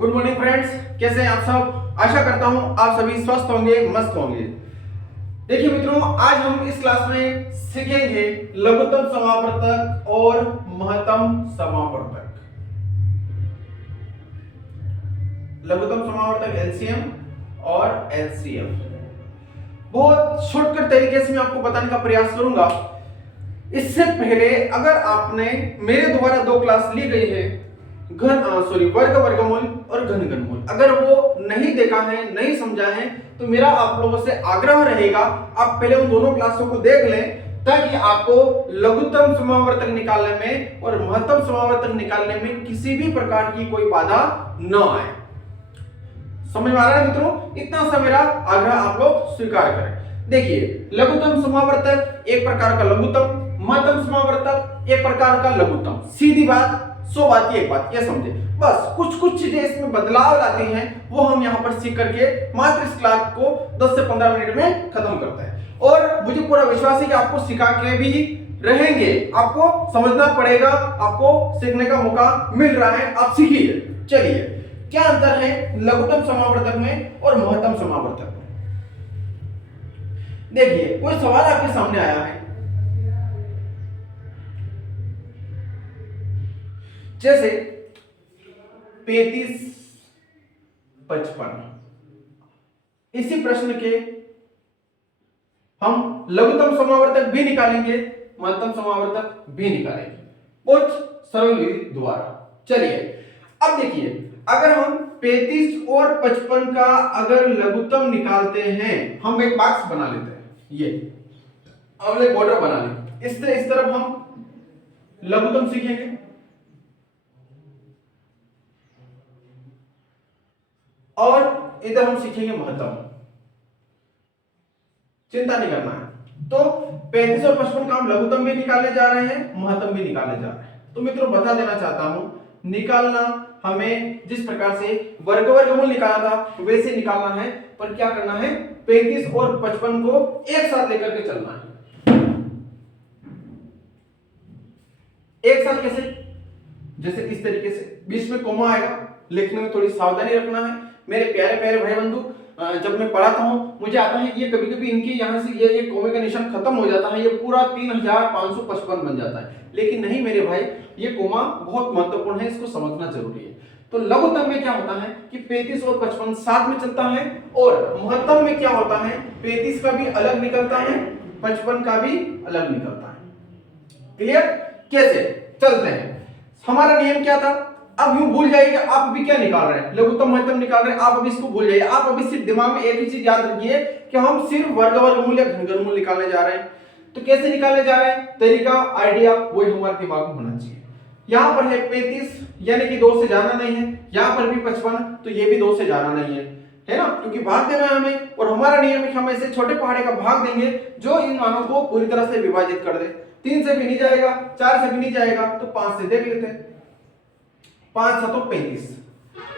Good morning friends, कैसे हैं आप सब। आशा करता हूं आप सभी स्वस्थ होंगे, मस्त होंगे। देखिए मित्रों, आज हम इस क्लास में सीखेंगे लघुत्तम समावर्तक और महत्तम समावर्तक। लघुत्तम समावर्तक एलसीएम और एलसीएम बहुत शॉर्टकट तरीके से मैं आपको बताने का प्रयास करूंगा। इससे पहले अगर आपने मेरे द्वारा दो क्लास ली गई है, वर्ग वर्गमूल और घन घनमूल, अगर वो नहीं देखा है, नहीं समझा है, तो मेरा आप लोगों से आग्रह रहेगा आप पहले उन दोनों क्लासों को देख लें, ताकि आपको लघुत्तम समावर्तक निकालने में और महत्तम समावर्तक निकालने में किसी भी प्रकार की कोई बाधा न आए। समझ में आ रहा है मित्रों? इतना सा मेरा आग्रह आप लोग स्वीकार करें। देखिए, लघुत्तम समावर्तक एक प्रकार का लघुत्तम, महत्तम समावर्तक एक प्रकार का लघुत्तम। सीधी बात, 100 बात की एक बात, ये समझे। बस कुछ चीजें इसमें बदलाव लाती हैं, वो हम यहाँ पर सीख करके मात्र इस क्लास को 10 से 15 मिनट में खत्म करते हैं। और मुझे पूरा विश्वास है कि आपको सिखा के भी रहेंगे, आपको समझना पड़ेगा, आपको सीखने का मौका मिल रहा है, आप सीखिए। चलिए, क्या अंतर है लघुत्तम समावर्तक में और महत्तम समावर्तक में? देखिए, कोई सवाल आपके सामने आया है, जैसे 35, 55। इसी प्रश्न के हम लघुत्तम समावर्तक भी निकालेंगे, महत्तम समावर्तक भी निकालेंगे, बहुत सरल विधि द्वारा। चलिए, अब देखिए, अगर हम 35 और 55 का अगर लघुत्तम निकालते हैं, हम एक बॉक्स बना लेते हैं, ये अब एक बॉर्डर बना लें, इस तरफ हम लघुत्तम सीखेंगे, और इधर हम सीखेंगे महत्तम। चिंता नहीं करना है। तो 35 और 55 का हम लघुत्तम भी निकालने जा रहे हैं, महत्तम भी निकालने जा रहे हैं। तो मित्रों, बता देना चाहता हूं, निकालना हमें जिस प्रकार से वर्ग वर्गमूल निकाला था वैसे निकालना है, पर क्या करना है, 35 और 55 को एक साथ लेकर के चलना है। एक साथ कैसे? जैसे इस तरीके से, बीच में कोमा आएगा, लिखने में थोड़ी सावधानी रखना है मेरे प्यारे प्यारे भाई बंधु। जब मैं पढ़ाता हूं, मुझे आता है ये कभी कभी इनके यहां से ये कोमे का निशान खत्म हो जाता है, ये पूरा 3555 बन जाता है, लेकिन नहीं मेरे भाई, ये कोमा बहुत महत्वपूर्ण है, इसको समझना जरूरी है। तो लघुत्तम में क्या होता है कि 35 और 55 साथ में चलता है, और महत्तम में क्या होता है, 35 का भी अलग निकलता है, 55 का भी अलग निकलता है। क्लियर? कैसे चलते हैं? हमारा नियम क्या था? अब यूं भूल जाइए कि आप अभी क्या निकाल रहे हैं, लघुत्तम महत्तम निकाल रहे हैं, आप अभी इसको भूल जाइए। आप अभी सिर्फ दिमाग में एक ही चीज याद रखिए कि हम सिर्फ वर्ग वर्गमूल या घन घनमूल निकालने जा रहे हैं। तो कैसे निकालने जा रहे हैं, तरीका, आइडिया वही हमारे दिमाग में होना चाहिए। यहां पर है 35, यानी कि 2 से जाना नहीं है, यहां पर भी 55, तो ये भी 2 से जाना नहीं है ना, क्योंकि भाग देना है हमें, और हमारा नियम है कि हम ऐसे छोटे पहाड़े का भाग देंगे जो इन मानों को पूरी तरह से विभाजित कर दे। 3 से भी नहीं जाएगा, 4 से भी नहीं जाएगा, तो 5 से देख लेते हैं। 5 7 35,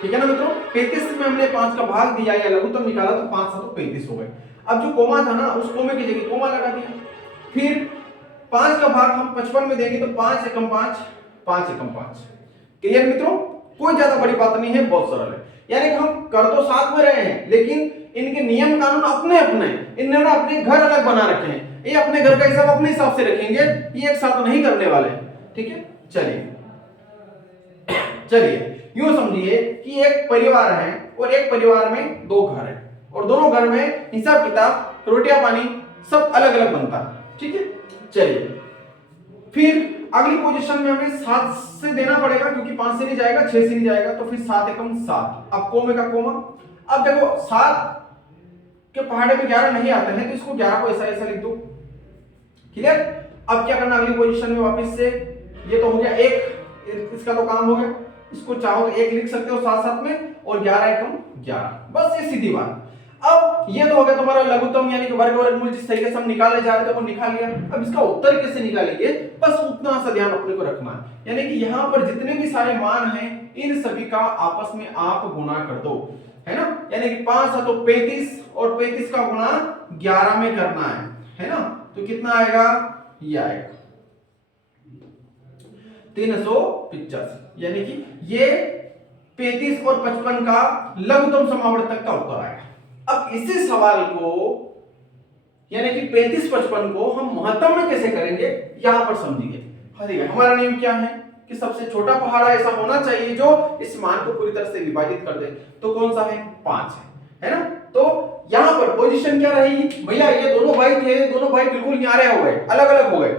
ठीक है ना मित्रों? 35 में हमने 5 का भाग दिया या लघुत्तम निकाला, तो 5 7 35 हो गए। अब जो कोमा था ना, उस कोमे की जगह कोमा लगा दिया। फिर 5 का भाग हम 55 में देंगे, तो 5 एकम 5, 5 एकम 5। क्लियर मित्रों? कोई ज्यादा बड़ी बात नहीं है, बहुत सरल है। यानी कि हम कर तो साथ में रहे हैं, लेकिन इनके नियम कानून अपने अपने, इन्होंने अपने घर अलग बना रखे हैं, ये अपने घर का हिसाब अपने हिसाब से रखेंगे, ये एक साथ नहीं करने वाले। ठीक है, चलिए यूं समझिए कि एक परिवार है, और एक परिवार में 2 घर है, और दोनों घर में हिसाब किताब, रोटियां पानी सब अलग अलग बनता है। ठीक है, चलिए, फिर अगली पोजीशन में हमें 7 से देना पड़ेगा, क्योंकि 5 से नहीं जाएगा, 6 से नहीं जाएगा, तो फिर 7 एकम 7। अब कोमे का कोमा, अब देखो 7 के पहाड़े में 11 नहीं आते हैं, तो इसको 11 को ऐसा लिख दो। क्लियर? अब क्या करना, अगली पोजीशन में वापस से, ये तो हो गया 1, इसका तो काम हो गया, इसको चाहो तो 1 लिख सकते हो साथ साथ में, और 11 एकम 11, बस ये सीधी बात। अब ये तो हो गया तुम्हारा लघुत्तम, यानी कि वर्ग वर्गमूल जिस तरीके से हम निकालने जा रहे थे वो निकाल लिया। अब इसका उत्तर कैसे निकालेंगे, बस उतना सा ध्यान अपने को रखना है, यानी कि यहाँ पर जितने भी सारे मान हैं, इन सभी का आपस में आप गुणा कर दो, है ना। यानी कि 5 7 35, और 35 का गुणा 11 में करना है ना। तो कितना आएगा, ये आएगा 385, यानी कि ये 35 और 55 का लघुत्तम समावर्तक का उत्तर आएगा। अब इसी सवाल को यानी कि 35-55 को हम महत्तम में कैसे करेंगे यहां पर समझिए। हमारा नियम क्या है कि सबसे छोटा पहाड़ा ऐसा होना चाहिए जो इस मान को पूरी तरह से विभाजित कर दे। तो कौन सा है? 5 है ना। तो यहां पर पोजीशन क्या रहेगी भैया? ये दोनों भाई थे, दोनों भाई बिल्कुल न्यारे हो गए, अलग अलग हो गए,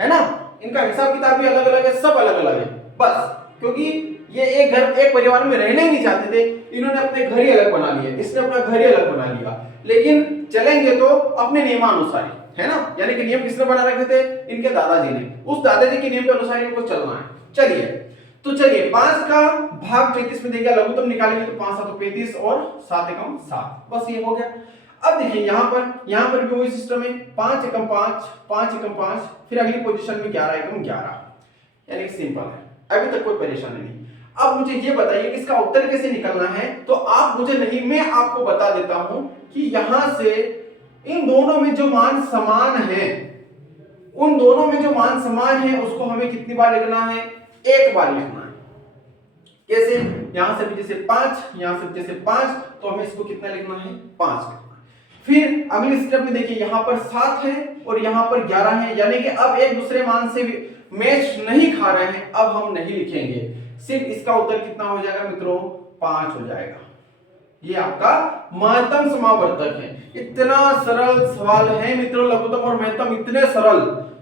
है ना। इनका हिसाब किताब भी अलग अलग है, सब अलग अलग है। बस क्योंकि ये एक घर एक परिवार में रहना ही नहीं चाहते थे, इन्होंने अपने घर ही अलग बना लिए, इसने अपना घर ही अलग बना लिया। लेकिन चलेंगे तो अपने नियमानुसार ही, है ना। यानी कि नियम किसने बना रखे थे? इनके दादाजी ने। उस दादाजी के नियम के अनुसार इनको चलना है। चलिए तो चलिए 5 का भाग 35 में देंगे, लघुत्तम निकालेंगे तो 5 7 35 और 7 एकम 7, बस ये हो गया। अब देखिए यहां पर भी वही सिस्टम है, 5 एकम 5, 5 एकम 5, फिर अगली पोजीशन में 11 एकम 11, यानी कि सिंपल है, अभी तक कोई परेशानी नहीं। अब मुझे ये बताइए कि इसका उत्तर कैसे निकलना है। तो आप मुझे नहीं, मैं आपको बता देता हूं कि यहां से इन दोनों में जो मान समान है, उन दोनों में जो मान समान है उसको हमें कितनी बार लिखना है? एक बार लिखना है। कैसे? यहां से भी जैसे 5, यहां से जैसे 5, तो हमें इसको कितना लिखना है? 5 लिखना है। फिर अगली स्टेप में देखिए यहां पर 7 है और यहां पर 11 है, यानी कि अब एक दूसरे मान से मैच नहीं खा रहे हैं, अब हम नहीं लिखेंगे। सिर्फ इसका उत्तर कितना हो जाएगा मित्रों? 5 हो जाएगा। ये आपका महत्तम समावर्तक है। इतना सरल सवाल है मित्रों, लघुत्तम और महत्तम इतने सरल,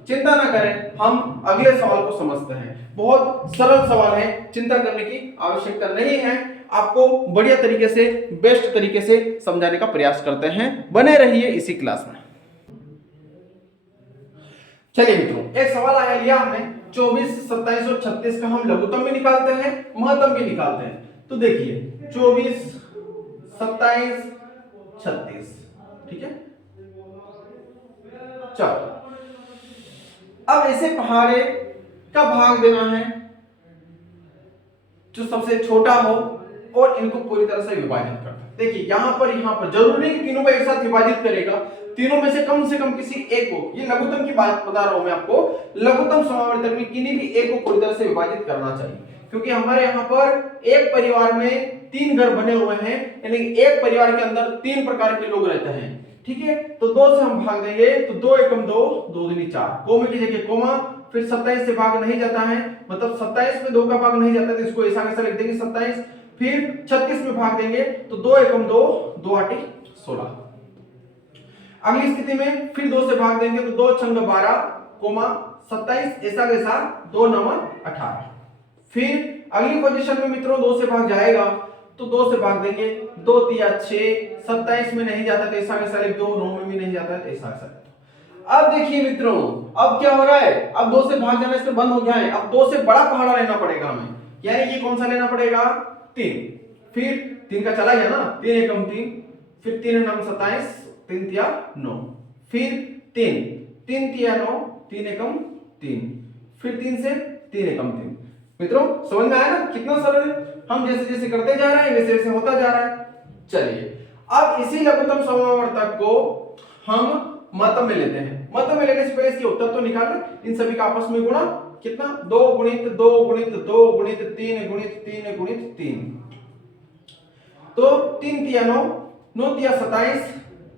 चिंता ना करें, हम अगले सवाल को समझते हैं। बहुत सरल सवाल है, चिंता करने की आवश्यकता नहीं है। आपको बढ़िया तरीके से, बेस्ट तरीके से समझाने का प्रयास करते हैं। बने रहिए इसी क्लास में। चलिए मित्रों, एक सवाल आया लिया हमने, 24, 27 और 36 का हम लघुत्तम भी निकालते हैं, महत्तम भी निकालते हैं। तो देखिए 24, 27, 36, ठीक है। चलो अब ऐसे पहाड़े का भाग देना है जो सबसे छोटा हो और इनको पूरी तरह से विभाजित करता है। देखिए यहां पर जरूरी नहीं कि तीनों को एक साथ विभाजित करेगा, तीनों में से कम किसी एक को, ये लघुत्तम की बात बता रहा हूं मैं आपको, लघुत्तम समावर्तक में किन्हीं भी एक को पूरी तरह से विभाजित करना चाहिए। क्योंकि हमारे यहाँ पर एक परिवार में 3 घर बने हुए हैं, यानी एक परिवार के अंदर 3 प्रकार के लोग रहते हैं, ठीक है। तो 2 से हम भाग देंगे तो 2 एकम 2, 2 दूनी 4, कोमे की जगह कोमा, फिर 27 से भाग नहीं जाता है, मतलब 27 में 2 का भाग नहीं जाता, तो इसको ऐसा कैसा लिख देंगे 27। फिर 36 में भाग देंगे तो 2 एकम 2, 2 आठी 16। अगली स्थिति में फिर 2 से भाग देंगे तो 2 छंग 12, कोमा 27, ऐसा कैसा 2 9 18। फिर अगली पोजीशन में मित्रों 2 से भाग जाएगा तो 2 से भाग देंगे, 2 तिया 6, 27 में नहीं जाता तो ऐसा कैसा लिख दो, 9 में भी नहीं जाता तो ऐसा कैसा। अब देखिए मित्रों, अब क्या हो रहा है, अब 2 से भाग जाना इसमें बंद हो गया है, अब 2 से बड़ा पहाड़ा लेना पड़ेगा हमें, यानी ये कौन सा लेना पड़ेगा? 3। फिर 3 का चला गया ना, 3 एकम 3, फिर 3 9 27, 3 तिया 9, फिर 3 3 तिया 9, 3 एकम 3, फिर 3 से 3 एकम 3। मित्रों समझ में आया ना कितना सरल है? हम जैसे जैसे करते जा रहे हैं वैसे वैसे होता जा रहा है। चलिए अब इसी लघुत्तम समावर्तक को हम महत्तम में लेते हैं। महत्तम में लेने से पहले इसके उत्तर तो निकाल लें, इन सभी का आपस में गुणा कितना? 2 गुणित 2 गुणित 2 गुणित 3 गुणित 3 गुणित 3, तो 3 तिया 9, 9 तिया 27,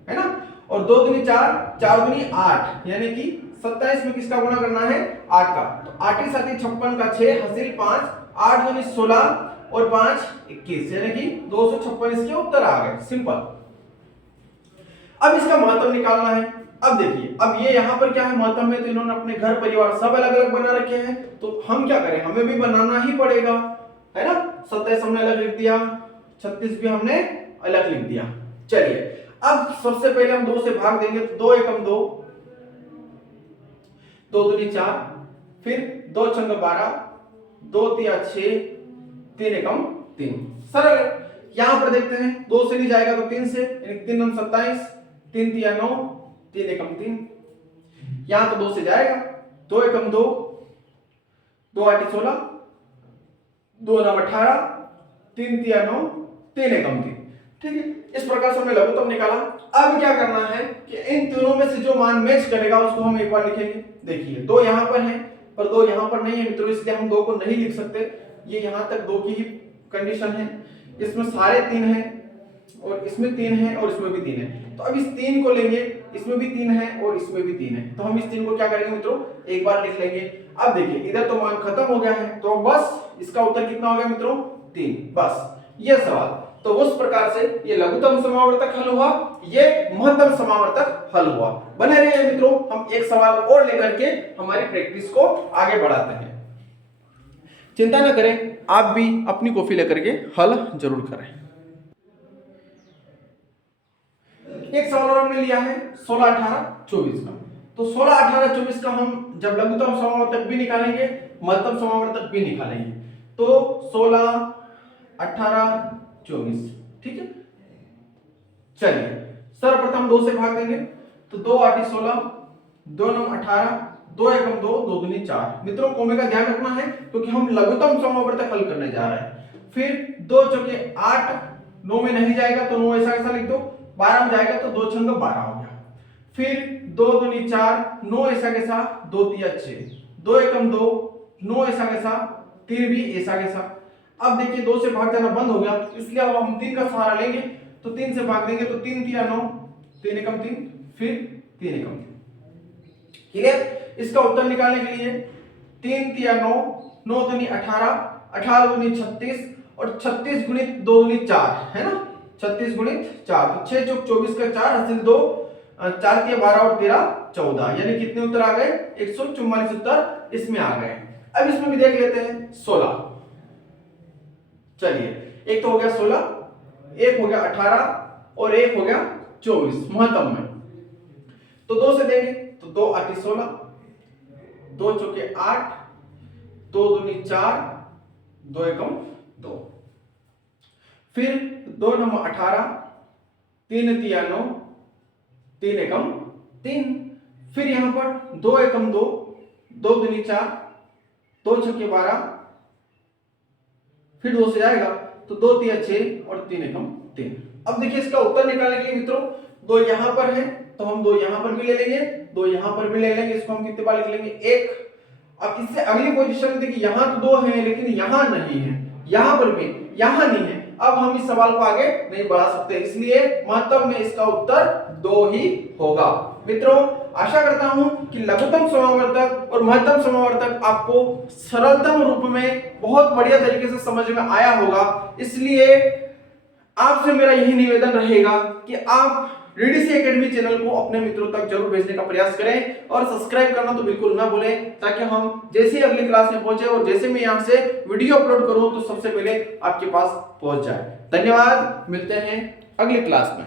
है ना, और 2 दूनी 4, 4 दूनी 8, यानी कि 27 में किसका गुणा करना है? 8 का। तो 8 7 56 का 6 हासिल 5, 8 दूनी 16 और 5 21, यानी कि 256 इसके उत्तर आ गए। सिंपल। अब इसका महत्तम निकालना है। अब देखिए, अब ये यहाँ पर क्या है, महत्तम में तो इन्होंने अपने घर परिवार सब अलग अलग बना रखे हैं, तो हम क्या करें, हमें भी बनाना ही पड़ेगा, है ना। 27 हमने अलग लिख दिया, 36 भी हमने अलग लिख दिया। चलिए अब सबसे पहले हम 2 से भाग देंगे तो 2 एकम 2, 2 दूनी 4, फिर 2 छंग 12, 2 तिया 6, 3 एकम 3। सरल। यहां पर देखते हैं 2 से नहीं जाएगा तो 3 से, यानी 3 9 27, 3 तिया 9, 3 एकम 3। यहां तो 2 से जाएगा, 2 एकम 2, 2 आठी 16, 2 9 18, 3 तिया 9, 3 एकम 3। ठीक है, इस प्रकार से हमने लघुत्तम निकाला। अब क्या करना है कि इन तीनों में से जो मान मैच करेगा उसको हम एक बार लिखेंगे। देखिए 2 यहां पर है पर 2 यहां पर नहीं है मित्रों, इसलिए हम 2 को नहीं लिख सकते, ये यहां तक 2 की ही कंडीशन है, इसमें सारे 3 हैं और इसमें 3 है और इसमें भी 3 है। तो अब इस 3 को लेंगे, इसमें भी 3 है और इसमें भी 3 है, तो हम इस 3 को क्या करेंगे मित्रों, एक बार लिख लेंगे। अब देखिए इधर तो मान खत्म हो गया है, तो बस इसका उत्तर कितना हो गया मित्रों, 3, बस ये सवाल। तो उस प्रकार से ये लघुत्तम समावर्तक हल हुआ, ये महत्तम समावर्तक हल हुआ। बने रहिए मित्रों, हम एक सवाल और लेकर के हमारी प्रैक्टिस को आगे बढ़ाते हैं। चिंता न करें, आप भी अपनी कॉपी लेकर के हल जरूर करें। एक सवाल और हमने लिया है 16, 18, 24 का। तो 16, 18, 24 का हम जब लघुत्तम समावर्तक भी निकालेंगे, महत्तम समावर्तक भी निकालेंगे। तो 16, 18, 24, ठीक है। चलिए सर्वप्रथम 2 से भाग देंगे, तो 2 8 16, 2 9 18, 2 1 2, 2 2 4। मित्रों कोमे का ध्यान रखना है क्योंकि हम लघुत्तम समावर्तक हल करने जा रहे हैं। फिर 2 चौके 8, 9 में नहीं जाएगा तो 9 ऐसा ऐसा लिख दो, 12 में जाएगा तो 2 छंग 12 हो गया। फिर 2 2 4, 9 ऐसा कैसा, 2 3 6, 2 1 2, 9 ऐसा कैसा, 3 भी ऐसा कैसा। अब देखिए 2 से भाग जाना बंद हो गया, इसलिए अब हम 3 का सहारा लेंगे, तो 3 से भाग देंगे तो 3 3 9, 3 1 3, फिर 3 1 3। क्लियर। इसका उत्तर निकालने के लिए 3 3 9, 9 2 18, 18 2 36 और 36 गुणित 2 2 4 है ना, 36 गुणित 4, तो 6 चौक 24 का 4 हासिल 2, 4 3 12 और 13 14, यानी कितने उत्तर आ गए, 144 उत्तर इसमें आ गए। अब इसमें भी देख लेते हैं 16। चलिए एक तो हो गया 16, एक हो गया 18 और एक हो गया 24 महत्तम में। तो 2 से देंगे तो 2 8 16, 2 चौके 8, 2 2 4, 2 1 2, फिर 2 9 18, 3 3 9, 3 1 3, फिर यहां पर 2 1 2, 2 2 4, 2 छक्के 12, फिर 2 से जाएगा तो 2 3 6 और 3 1 3। अब देखिए इसका उत्तर निकालने के लिए मित्रों 2 यहां पर है तो हम 2 यहां पर भी ले लेंगे, 2 यहां पर भी ले लेंगे, इसको हम कितने बार लिख लेंगे, 1। अब इससे अगली पोजीशन में देखिए यहां तो 2 है लेकिन यहां नहीं है, यहां पर भी, यहां नहीं है। अब हम इस सवाल को आगे नहीं बढ़ा सकते, इसलिए महत्तम में इसका उत्तर 2 ही होगा। मित्रों आशा करता हूं कि लघुत्तम समावर्तक और महत्तम समावर्तक आपको सरलतम रूप में बहुत बढ़िया तरीके से समझ में आया होगा। इसलिए आपसे मेरा यही निवेदन रहेगा कि आप डीडीसी एकेडमी चैनल को अपने मित्रों तक जरूर भेजने का प्रयास करें और सब्सक्राइब करना तो बिल्कुल ना भूलें, ताकि हम जैसे ही अगली क्लास में पहुंचे और जैसे मैं यहां से वीडियो अपलोड करूं तो सबसे पहले आपके पास पहुंच जाए। धन्यवाद, मिलते हैं अगली क्लास में।